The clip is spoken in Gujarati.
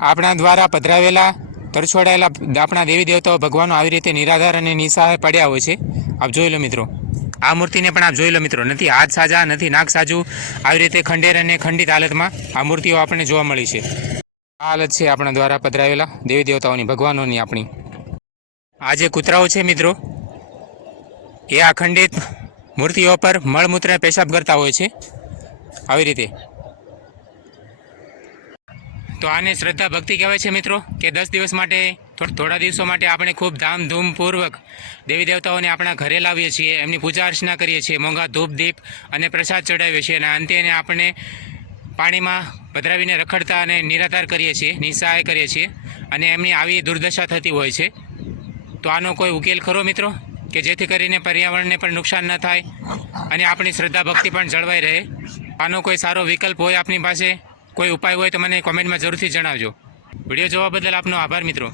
આપણા દ્વારા પધરાવેલા તરછોડાયેલા આપણા દેવી દેવતાઓ ભગવાનો આવી રીતે નિરાધાર અને નિસહાય પડ્યા હોય છે। આપ જોઈ લો મિત્રો, આ મૂર્તિને પણ આપ જોઈ લો મિત્રો, નથી હાથ સાજા નથી નાક સાજું, આવી રીતે ખંડેર અને ખંડિત હાલતમાં આ મૂર્તિઓ આપણને જોવા મળી છે। આ હાલત છે આપણા દ્વારા પધરાવેલા દેવી દેવતાઓની, ભગવાનોની આપણી। આ જે કૂતરાઓ છે મિત્રો, એ આ ખંડિત મૂર્તિઓ પર મળમૂત્ર પેશાબ કરતા હોય છે આવી રીતે। તો આને શ્રદ્ધા ભક્તિ કહેવાય છે મિત્રો, કે 10 દિવસ માટે થોડા દિવસો માટે આપણે ખૂબ ધામધૂમપૂર્વક દેવી દેવતાઓને આપણા ઘરે લાવીએ છીએ, એમની પૂજા અર્ચના કરીએ છીએ, મોંઘા ધૂપ દીપ અને પ્રસાદ ચડાવીએ છીએ, અને અંતે એને આપણે પાણીમાં પધરાવીને રખડતા અને નિરાધાર કરીએ છીએ, નિસહાય કરીએ છીએ, અને એમની આવી દુર્દશા થતી હોય છે। તો આનો કોઈ ઉકેલ ખરો મિત્રો, કે જેથી કરીને પર્યાવરણને પણ નુકસાન ન થાય અને આપણી શ્રદ્ધા ભક્તિ પણ જળવાઈ રહે? આનો કોઈ સારો વિકલ્પ હોય આપની પાસે, કોઈ ઉપાય હોય તો મને કોમેન્ટમાં જરૂરથી જણાવજો। વિડીયો જોવા બદલ આપનો આભાર મિત્રો।